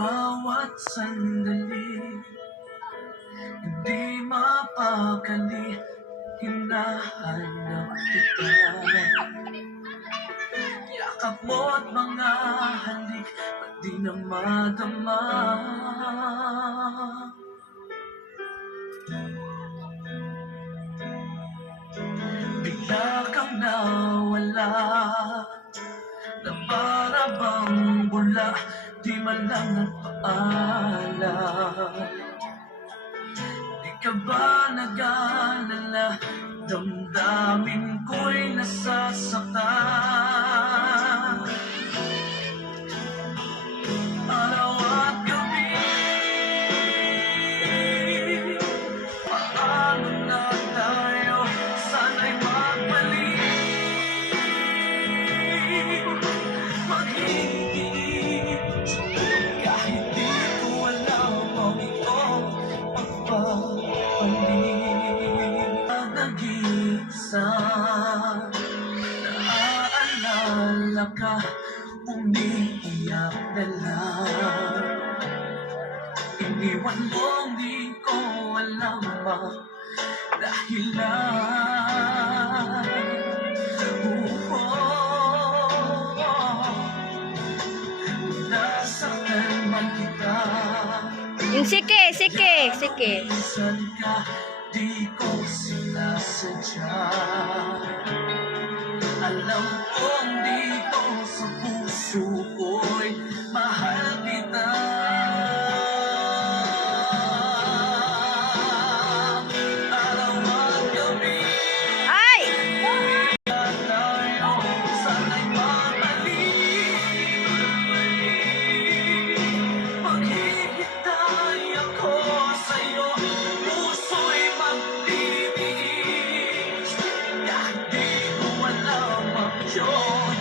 Bawat sandali, hindi mapakali, hinahanap kita. Yakap mo't mga halik, ba't di na madama? Bigla kang nawala, na para bang bula, di man lang nagpaalam. Di ka ba nag-alala, damdamin ko'y nasasaktan. Araw at gabi, paano na tayo, sana'y magbalik. Maghihigit, kahit di ko alam ang iyong pagpapalik. Nag-iisa, naaalala ka, umiiyak na lang. Iniwan mong di ko alam ang dahilan. Nasaktan man kita, Yung sike. minsan ka, di ko sinasadya. Alam kong dito sa puso ko'y mahal kita. Araw at gabi, Ay! tayo, sana'y mabalik. Maghihintay ako sa'yo, puso'y magtitiis. Kahit di ko alam ang yun.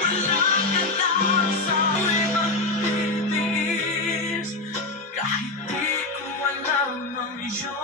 Wala ka na sa'yo'y magtitiis. Kahit di ko alam ang yun.